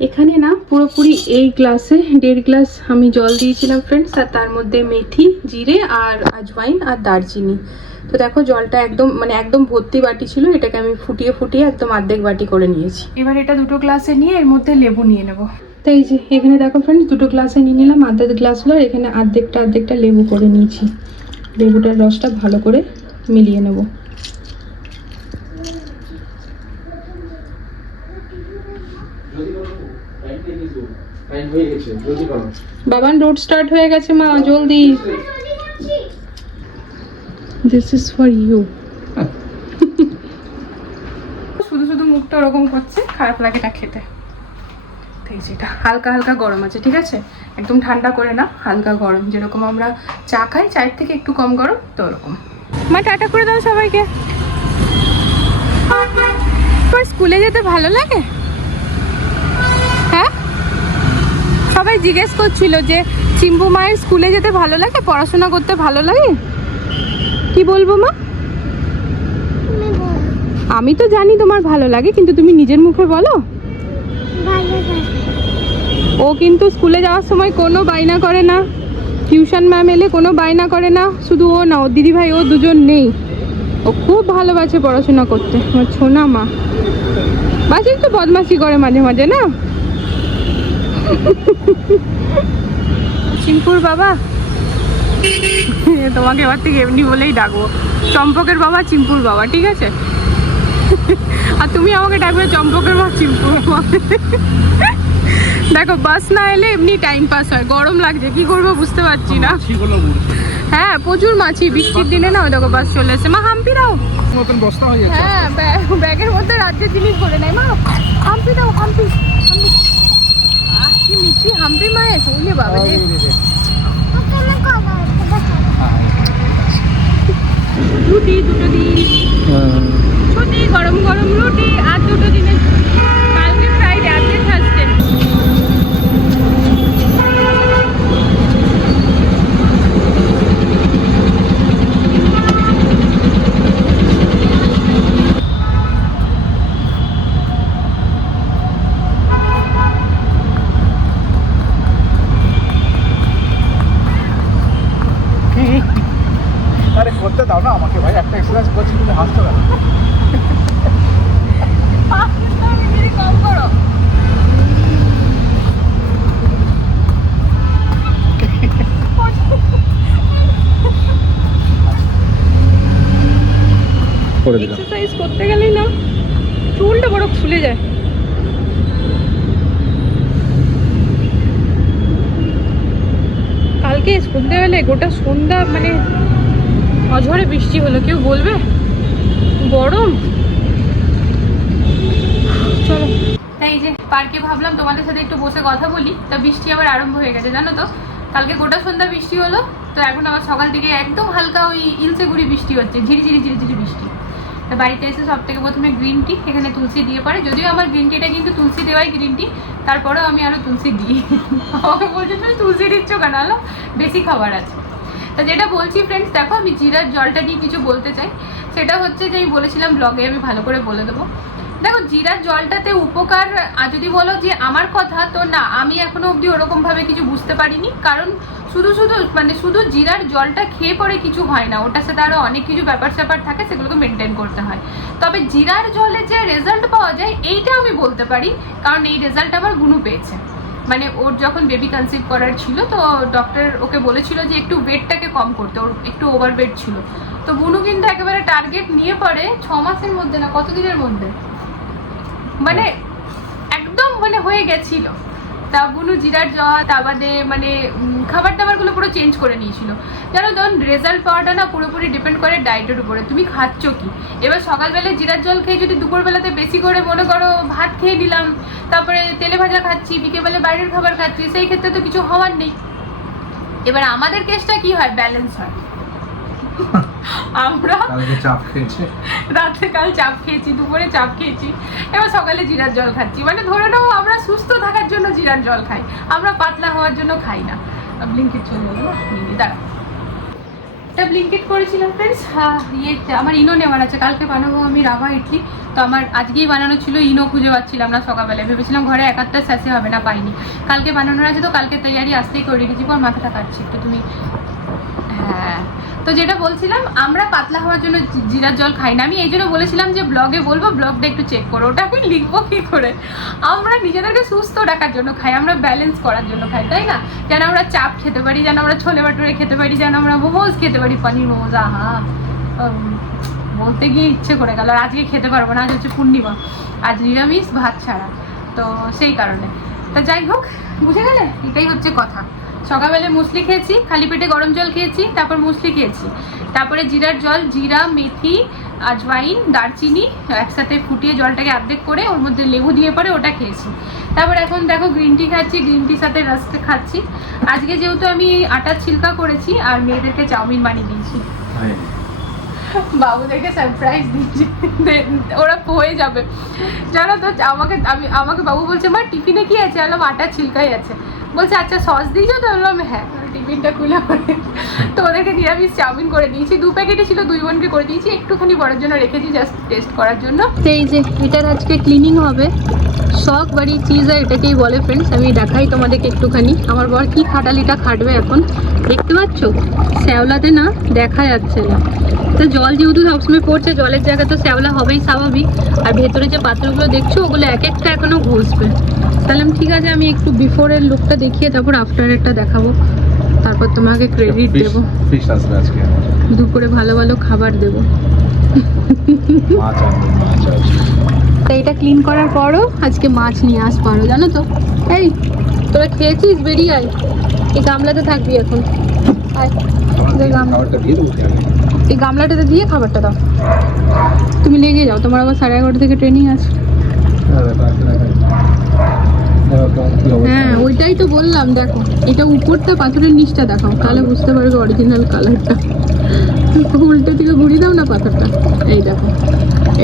এখানে না পুরোপুরি এই গ্লাসে দেড় গ্লাস আমি জল দিয়েছিলাম ফ্রেন্ডস আর তার মধ্যে মেথি জিরে আর আজওয়াইন আর দারচিনি। তো দেখো জলটা একদম মানে একদম ভর্তি বাটি ছিল এটাকে আমি ফুটিয়ে ফুটিয়ে একদম অর্ধেক বাটি করে নিয়েছি। এবার এটা দুটো গ্লাসে নিয়ে এর মধ্যে লেবু নিয়ে নেব। তো এই যে এখানে দেখো ফ্রেন্ডস দুটো গ্লাসে নিয়ে নিলাম আর্ধেক গ্লাস হলো আর এখানে অর্ধেকটা অর্ধেকটা লেবু করে নিয়েছি। লেবুটার রসটা ভালো করে মিলিয়ে নেব টাইম হয়ে গেছে জলদি করো বাবান রোড স্টার্ট হয়ে গেছে মা জলদি। দিস ইজ ফর ইউ শুধু শুধু মুখটা ওরকম করছে খারাপ লাগে না খেতে। এই যেটা হালকা হালকা গরম আছে ঠিক আছে? একদম ঠান্ডা করে না হালকা গরম। যেরকম আমরা চা খাই চায়ের থেকে একটু কম গরম তো ওরকম। মা টাটা করে দাও সবাইকে। স্কুলে যেতে ভালো লাগে হ্যাঁ সবাই জিজ্ঞেস করছিল যে চিম্বু মায়ের স্কুলে যেতে ভালো লাগে? পড়াশোনা করতে ভালো লাগে? কি বলব মা? আমি তো জানি তোমার ভালো লাগে, কিন্তু তুমি নিজের মুখে বলো। ও কিন্তু স্কুলে যাওয়ার সময় কোনো বায়না করে না। টিউশন ম্যাম এলে কোনো বায়না করে না, শুধু ও না ও দিদি ভাই ও দুজন নেই। ও খুব ভালোবাসে পড়াশোনা করতে। আমার ছোনা মা। বাস একটু বদমাশি করে মাঝে মাঝে, না? চিম্পুর বাবা? তোমাকে এবার থেকে এমনি বলেই ডাকবো। চম্পকের বাবা চিম্পুর বাবা ঠিক আছে? আর তুমি আমাকে ডাকবে চম্পকের বাবা চিম্পুর বাবা। দেখো বাস না এলে এমনি টাইম পাস হয়। গরম লাগছে কি করব বুঝতে পারছি না। হ্যাঁ প্রচুর মাছি। বৃষ্টির দিনে না ওই দেখো বাস চলে এসে মা হাম্পি দাও। মতন বস্তা হয়ে যাচ্ছে। হ্যাঁ ব্যাগের মধ্যে রাজ্যের জিনিস ভরে নেয়। মা হাম্পি দাও হাম্পি হাম্পি। আহ मिट्टी हम भी मारे सोने बाबा जी রুটি দুটো দিন। ছুটি গরম গরম রুটি আর দুটো দিনের ছুটি। কালকে ফ্রাইডে আজকে থার্সডে আরে করতে দাও না আমাকে ভাই একটা এক্সারসাইজ করছি তুমি হাসতে পারো কম করো করে দিলাম। এক্সারসাইজ করতে গেলেই না, চুলটা বড় ফুলে যায়। কালকে সন্ধ্যেবেলে গোটা সন্ধ্যা মানে অঝরে বৃষ্টি হলো, কেউ বলবে? গরম? চলো। এই যে পার্কে ভাবলাম তোমাদের সাথে একটু বসে কথা বলি। তা বৃষ্টি আবার আরম্ভ হয়ে গেছে, জানো তো? কালকে গোটা সন্ধ্যা বৃষ্টি হলো, তো এখন আবার সকাল থেকে একদম হালকা ওই ইলসে গুড়ি বৃষ্টি হচ্ছে ঝিরি ঝিরি ঝিরি ঝিরি বৃষ্টি। তা বাড়িতে এসে সব থেকে প্রথমে গ্রিন টি এখানে তুলসী দিয়ে পারে। যদিও আমার গ্রিন টিটা কিন্তু তুলসী দেওয়াই গ্রিন টি তারপরেও আমি আরও তুলসী দিই। আমাকে বলছে, তুমি তুলসী দিচ্ছ কেন? আলো, বেশি খাবার আছে। তা যেটা বলছি ফ্রেন্ডস দেখো আমি জিরার জলটা নিয়ে কিছু বলতে চাই। সেটা হচ্ছে যে আমি বলেছিলাম ব্লগে আমি ভালো করে বলে দেবো। দেখো, জিরার জলটাতে উপকার যদি বলো যে আমার কথা, তো না, আমি এখনও অবধি ওরকম ভাবে কিছু বুঝতে পারিনি। কারণ শুধু শুধু মানে শুধু জিরার জলটা খেয়ে পরে কিছু হয় না, ওটার সাথে আরও অনেক কিছু ব্যাপার স্যাপার থাকে, সেগুলোকে মেনটেন করতে হয়। তবে জিরার জলে যে রেজাল্ট পাওয়া যায়, এইটা আমি বলতে পারি, কারণ এই রেজাল্ট আমার গুনু পেয়েছে। মানে ওর যখন বেবি কনসিভ করার ছিল, তো ডক্টর ওকে বলেছিল যে একটু ওয়েটটাকে কম করতে, ওর একটু ওভার ওয়েট ছিল। তো বুনু কিন্তু একেবারে টার্গেট নিয়ে পড়ে, ছ মাসের মধ্যে না, কতদিনের মধ্যে? মানে একদম মানে হয়ে গেছিল। তা বুনু, জিরার জল, তা বাদে মানে খাবার দাবারগুলো পুরো চেঞ্জ করে নিয়েছিল। জানো তখন রেজাল্ট পাওয়াটা না পুরোপুরি ডিপেন্ড করে ডায়েটের উপরে। তুমি খাচ্ছ কি? এবার সকালবেলা জিরার জল খেয়ে যদি দুপুরবেলাতে বেশি করে মনে করো ভাত খেয়ে নিলাম, তারপরে তেলে ভাজা খাচ্ছি, বিকেলবেলা বাইরের খাবার খাচ্ছি, সেই ক্ষেত্রে তো কিছু হওয়ার নেই। এবার আমাদের কেসটা কি হয়? ব্যালেন্স হয়। আমরা কালকে চাপ খেয়েছে। রাত্রে কাল চাপ খেয়েছি দুপুরে চাপ খেয়েছি। এবার সকালে জিরার জল খাচ্ছি। মানে ধরে নাও আমরা সুস্থ থাকার জন্য জিরার জল খাই। আমরা পাতলা হওয়ার জন্য খাই না। ব্লিঙ্কিট চলে গেলো দাঁড়া। একটা ব্লিঙ্কেট করেছিলাম ফ্রেন্ডস ইয়ে আমার ইনো নেওয়ার আছে। কালকে বানাবো আমি রাভা ইডলি। তো আমার আজকেই বানানো ছিল ইনো খুঁজে পাচ্ছিলাম না সকালবেলায় ভেবেছিলাম ঘরে একাত্তর স্যাসে হবে না পাইনি। কালকে বানানোর আছে তো কালকে তৈয়ারি আসতেই করে রেখেছি পর মাথাটা কাটছি। একটু তুমি হ্যাঁ। তো যেটা বলছিলাম, আমরা পাতলা হওয়ার জন্য জিরার জল খাই না। আমি এই জন্য বলেছিলাম যে ব্লগে বলব, ব্লগটা একটু চেক করো। ওটা আমি লিখব কি করে? আমরা নিজেদেরকে সুস্থ রাখার জন্য খাই, আমরা ব্যালেন্স করার জন্য খাই, তাই না? যেন আমরা চাপ খেতে পারি, যেন আমরা ছোলে ভাটুরে খেতে পারি, যেন আমরা মোমোজ খেতে পারি, পনির মোমোজ, আহা। বলতে গিয়ে ইচ্ছে করে গেল, আর আজকে খেতে পারব না, আজ হচ্ছে পূর্ণিমা, আজ নিরামিষ ভাত ছাড়া। তো সেই কারণে। তা যাই হোক, বুঝে গেলে? এটাই হচ্ছে কথা। সকালবেলা মুসলি খেয়েছি, খালি পেটে গরম জল খেয়েছি, তারপর মুসলি খেয়েছি। তারপরে জিরার জল, জিরা, মেথি, আজওয়াইন, দারচিনি, একসাথে ফুটিয়ে জলটাকে অর্ধেক করে ওর মধ্যে লেবু দিয়ে পরে ওটা খেয়েছি। তারপর এখন দেখো গ্রিন টি খাচ্ছি গ্রিন টির সাথে রাস্কে খাচ্ছি। আজকে যেহেতু আমি আটার ছিলকা করেছি আর মেয়েদেরকে চাউমিন বানিয়ে দিয়েছি। বাবুদেরকে সারপ্রাইজ দিচ্ছি ওরা হয়ে যাবে। জানো তো, আমাকে, আমি, আমাকে বাবু বলছে, মা, টিফিনে কি আছে? বললাম, আটার ছিলকাই আছে। বলছে আচ্ছা সস দিয়েছ? তো বললাম হ্যাঁ টিফিনটা খুলে তো ওদেরকে নিরামিষ চাউমিন করে দিয়েছি। দু প্যাকেটে ছিল দুই বোনকে করে দিয়েছি। একটুখানি বড়ের জন্য রেখেছি জাস্ট টেস্ট করার জন্য। এই যে, এটার আজকে ক্লিনিং হবে। শখ, বাড়ি চিজ আর এটাকেই বলে ফ্রেন্ডস আমি দেখাই তোমাদেরকে একটুখানি। আমার বর কি খাটালিটা খাটবে এখন? দেখতে পাচ্ছ? শ্যাওলাতে না দেখা যাচ্ছে না। তো জল যেহেতু সবসময় পড়ছে, জলের জায়গা তো শ্যাওলা হবেই স্বাভাবিক। আর ভেতরে যে পাথরগুলো দেখছ, ওগুলো এক একটা এখনও ঘষবে। তাহলে ঠিক আছে আমি একটু বিফোরের লুকটা দেখিয়ে তারপর আফটারেরটা দেখাবো। তারপর তোমাকে ক্রেডিট দেবো। ফিশ আসবে আজকে দুপুরে ভালো ভালো খাবার দেবো। তা এটা ক্লিন করার পরও আজকে মাছ নিয়ে আস পারো জানো তো? এই তোরা খেয়েছিস? বেরিয়ে আয়। এই গামলাতে থাকবি এখন। এই গামলাটাতে দিয়ে খাবারটা দাও। তুমি লেগে যাও তোমার আবার সাড়ে এগারোটা থেকে ট্রেনিং আছে। হ্যাঁ ওইটাই তো বললাম দেখো। এটা উপরটা পাথরের নিচটা দেখাও। তাহলে বুঝতে পারবে অরিজিনাল কালারটা উল্টো থেকে ঘুরিয়ে দাও না পাথরটা। এই দেখো।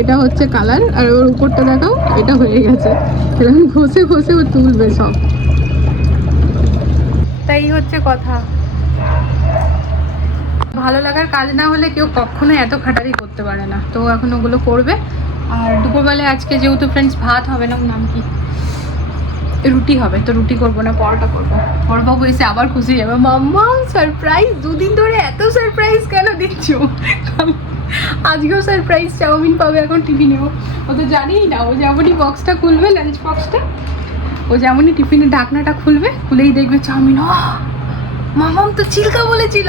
এটা হচ্ছে কালার আর ওর উপরটা দেখাও এটা হয়ে গেছে। এরকম ঘষে ঘষে ও তুলবে সব। তাই হচ্ছে কথা। ভালো লাগার কাজ না হলে কেউ কখনো এত খাটারি করতে পারে না। তো এখন ওগুলো করবে। আর দুপুরবেলায় আজকে যেহেতু ফ্রেন্ডস ভাত হবে না নাম কি? রুটি হবে, তো রুটি করব না, পরোটা করব। বড়বাবু এসে আবার খুশি যাবে, মাম্মা সারপ্রাইজ দুদিন ধরে এত সারপ্রাইজ কেন দিচ্ছ? আজকেও সারপ্রাইজ চাউমিন পাবে, এখন টিফিনেও ও তো জানিই না, ও যেমনই বক্সটা খুলবে লাঞ্চ বক্সটা ও যেমনই টিফিনের ঢাকনাটা খুলবে, খুলেই দেখবে চাউমিন মামাম তো চিল্কা বলেছিল।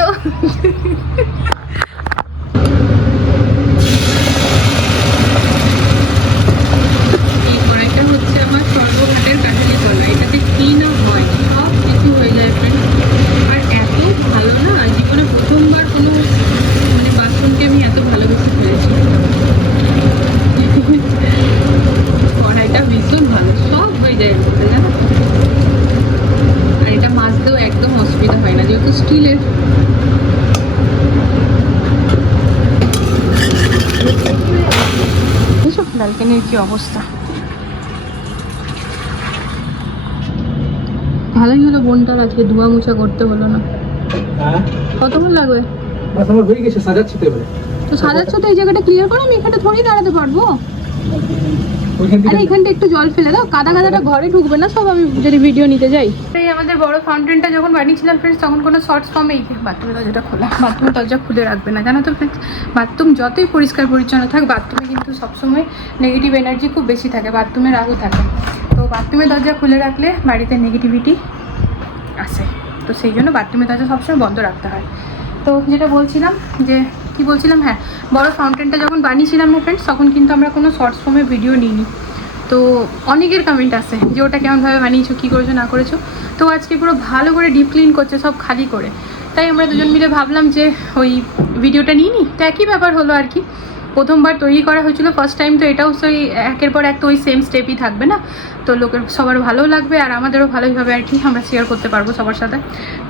হচ্ছে আমার সর্বঘাটের কি না হয় সব কিছু হয়ে যায় ফ্রেন্ড আর এত ভালো না জীবনে প্রথমবার কোনো মানে বাসনকে আমি এত ভালোবেসে ফেলেছি। কড়াইটা ভীষণ ভালো, সব হয়ে যায় জানো? আর এটা মাজতেও একদম অসুবিধা হয় না, যেহেতু স্টিলের। ব্যালকানির কি অবস্থা? ভালোই হলো বোনটার আজকে ধোয়া মোছা করতে হলো না। হ্যাঁ? কতক্ষণ লাগবে? বাস আমার হয়ে গেছে সাজাচ্ছি তো এবারে। তো সাজাচ্ছ তো এই জায়গাটা ক্লিয়ার করো আমি এখানে থোড়ি দাঁড়াতে পারব। ওইখান আরে এখানটা একটু জল ফেলে দাও কাদা কাদাটা ঘরে ঢুকবে না সব আমি যদি ভিডিও নিতে যাই। এই আমাদের বড় ফাউন্টেনটা যখন বানিয়েছিলাম ফ্রেন্ডস তখন কোনো শর্টস ফর্মে এই বাথরুমের দরজাটা খোলা বাথরুমের দরজা খুলে রাখবে না। জানো তো ফ্রেন্ডস বাথরুম যতই পরিষ্কার পরিচ্ছন্ন থাক বাথরুমে কিন্তু সবসময় নেগেটিভ এনার্জি খুব বেশি থাকে বাথরুমে রাহু থাকে। বাথরুমের দরজা খুলে রাখলে বাড়িতে নেগেটিভিটি আসে। তো সেই জন্য বাথরুমের দরজা সবসময় বন্ধ রাখতে হয়। তো যেটা বলছিলাম যে, কি বলছিলাম? হ্যাঁ বড় ফাউন্টেনটা যখন বানিয়েছিলাম না ফ্রেন্ডস তখন কিন্তু আমরা কোনো শর্টস ফর্মে ভিডিও নিইনি। তো অনেকের কমেন্ট আসে যে, ওটা কেমনভাবে বানিয়েছো, কী করেছ, না করেছ? তো আজকে পুরো ভালো করে ডিপ ক্লিন করছে, সব খালি করে। তাই আমরা দুজন মিলে ভাবলাম যে, ওই ভিডিওটা নিই নি তো একই ব্যাপার হলো আর কি। প্রথমবার তৈরি করা হয়েছিল ফার্স্ট টাইম তো এটাও সেই একের পর এক তো ওই সেম স্টেপই থাকবে না? তো লোকের সবার ভালো লাগবে আর আমাদেরও ভালোই হবে আর কি, আমরা শেয়ার করতে পারব সবার সাথে।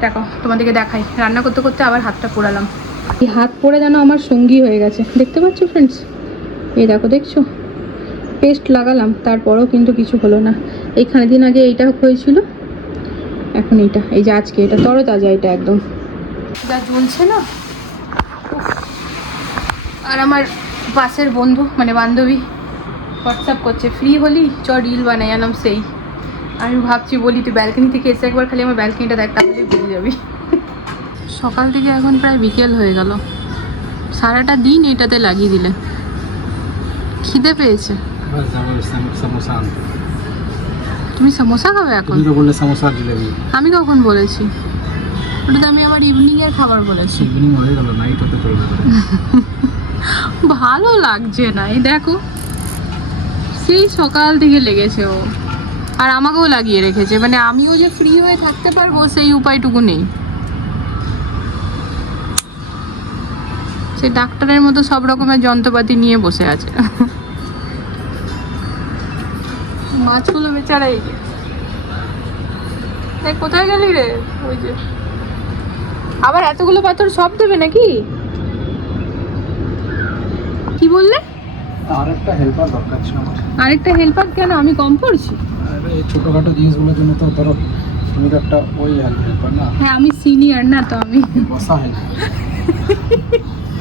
দেখো, তোমাদেরকে দেখাই, রান্না করতে করতে আবার হাতটা পোড়ালাম। এই হাত পড়ে যেন আমার সঙ্গী হয়ে গেছে। দেখতে পাচ্ছ ফ্রেন্ডস এই দেখো, দেখছ? পেস্ট লাগালাম, তারপরেও কিন্তু কিছু হলো না। এইখানে দিন আগে এইটা হয়েছিল, এখন এইটা। এই যে আজকে এটা, তরতাজা এটা একদম। যা জ্বলছে না? আর আমার পাশের বন্ধু মানে বান্ধবী হোয়াটসঅ্যাপ করছে ফ্রি হলি? চ রিল বানাই আনাম সেই। আমি ভাবছি বলি তুই ব্যালকনি থেকে এসে একবার খালি আমার ব্যালকনিটা দেখ তাহলে বুঝে যাবি। সকাল থেকে এখন প্রায় বিকেল হয়ে গেল। সারাটা দিন এটাতে লাগিয়ে দিলে। খিদে পেয়েছে। সমোসা তুমি সমোসা খাবে এখন? তুমি তো বললে সমোসা জিলাপি আমি কখন বলেছি? ওটা তো আমি আমার ইভিনিং এর খাবার বলেছি। ইভিনিং হয়ে গেল নাইট হতে ভালো লাগছে না। এই দেখো, সেই সকাল থেকে লেগেছে ও। আর আমাকেও লাগিয়ে রেখেছে মানে আমিও যে ফ্রি হয়ে থাকতে পারব, সেই উপায়টুকু নেই। সেই ডাক্তারের মতো সব রকমের যন্ত্রপাতি নিয়ে বসে আছে। মাছগুলো বেচারা এই কোথায় গেলি রে? ওই যে। আবার এতগুলো পাথর সব দেবে নাকি? কি বললে? আর একটা হেল্পার দরকার ছিল আমার। আরেকটা হেল্পার কেন? আমি কম পড়ছি? আরে এই ছোটোখাটো জিনিসগুলোর জন্য তো ধরো তুমি তো একটা ওই হেল্পার না? হ্যাঁ আমি সিনিয়র না তো আমি। বসা হেল্পার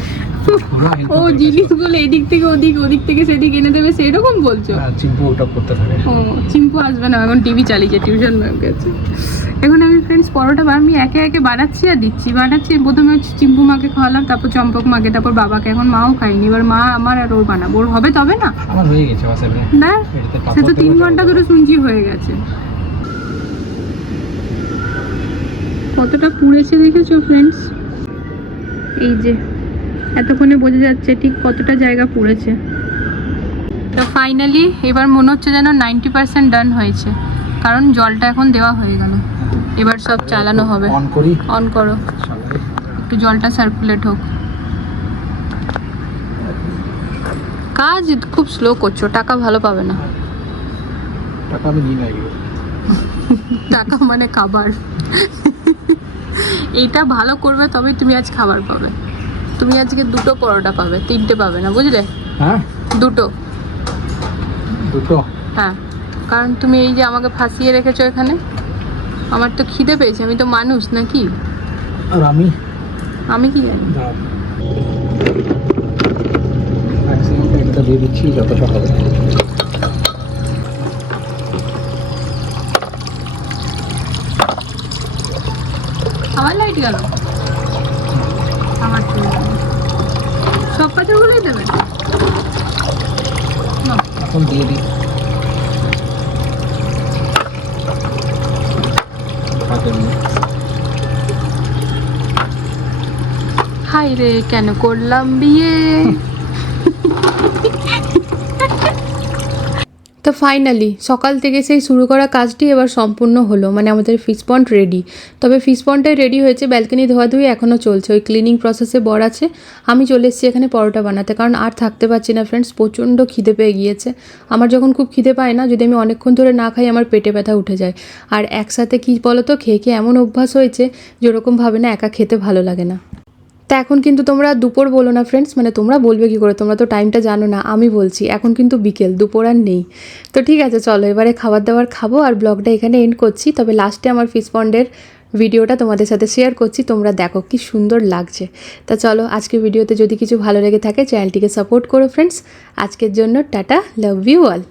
ও জিনিসগুলো এদিক থেকে ওদিক ওদিক থেকে সেদিক এনে দেবে সেরকম বলছো? হ্যাঁ চিম্পু ওটা করতে থাকে। ও চিম্পু আসবে না এখন টিভি চালিয়েছে টিউশন ম্যাম গেছে। এখন আমি ফ্রেন্ডস পরোটা আমি একে একে বানাচ্ছি আর দিচ্ছি। বানাচ্ছি প্রথমে চিম্পু মাকে খাওয়ালাম তারপর চম্পক মাকে তারপর বাবাকে এখন মাও খাইনি এবার মা আমার আর ওর বানাবো। ওর হবে তবে না? আমার হয়ে গেছে না? সে তো তিন ঘণ্টা ধরে শুনছি হয়ে গেছে। কতটা পুড়েছে দেখেছ ফ্রেন্ডস এই যে। এতক্ষণে বোঝা যাচ্ছে ঠিক কতটা জায়গা পুড়েছে। তো ফাইনালি এবার মনে হচ্ছে যেন নাইনটি পার্সেন্ট ডান হয়েছে। কারণ জলটা এখন দেওয়া হয়ে গেল। এবার সব চালানো হবে। অন করি? অন করো। একটু জলটা সার্কুলেট হোক। কাজ খুব স্লো করছ টাকা ভালো পাবে না। টাকা আমি নিয়ে নাই টাকা মানে খাবার। এটা ভালো করবে তবেই তুমি আজ খাবার পাবে। তুমি আজকে দুটো পরোটা পাবে তিনটে পাবে না বুঝলে? হ্যাঁ? দুটো। দুটো? হ্যাঁ কারণ তুমি এই যে আমাকে ফাঁসিয়ে রেখেছো এখানে আমার তো খিদে পেয়েছে আমি তো মানুষ নাকি? আর আমি? আমি কি জানি? দাঁড়াও ম্যাক্সিমাম এটা দিয়ে দিচ্ছি যতটা হবে। আমার লাইট গেল আমার চলে গেল। সব পাতাগুলোই দেবে না এখন দিয়ে দিই হাতে নিয়ে হাই রে কেন করলাম বিয়ে? তো ফাইনালি সকাল থেকে সেই শুরু করা কাজটি এবার সম্পূর্ণ হলো মানে আমাদের ফিস পন্ড রেডি তবে ফিস পন্ডটাই রেডি হয়েছে ব্যালকনি ধোয়াধুয়ি এখনও চলছে, ওই ক্লিনিং প্রসেসে বর আছে। আমি চলে এসেছি এখানে পরোটা বানাতে, কারণ আর থাকতে পারছি না ফ্রেন্ডস প্রচণ্ড খিদে পেয়ে গিয়েছে। আমার যখন খুব খিদে পায় না, যদি আমি অনেকক্ষণ ধরে না খাই, আমার পেটে ব্যথা উঠে যায়। আর একসাথে কী বলো তো খেয়ে খেয়ে এমন অভ্যাস হয়েছে যেরকমভাবে না একা খেতে ভালো লাগে না। তা এখন কিন্তু তোমরা দুপুর বলো না ফ্রেন্ডস মানে তোমরা বলবে কি করে? তোমরা তো টাইমটা জানো না, আমি বলছি। এখন কিন্তু বিকেল, দুপুর আর নেই। তো ঠিক আছে, চলো এবারে খাবার দাবার খাব আর ব্লগটা এখানে এন্ড করছি। তবে লাস্টে আমার ফিস পন্ডের ভিডিওটা তোমাদের সাথে শেয়ার করছি, তোমরা দেখো কি সুন্দর লাগছে। তা চলো আজকে ভিডিওতে যদি কিছু ভালো লেগে থাকে চ্যানেলটিকে সাপোর্ট করো ফ্রেন্ডস আজকের জন্য টাটা লাভ ইউ অল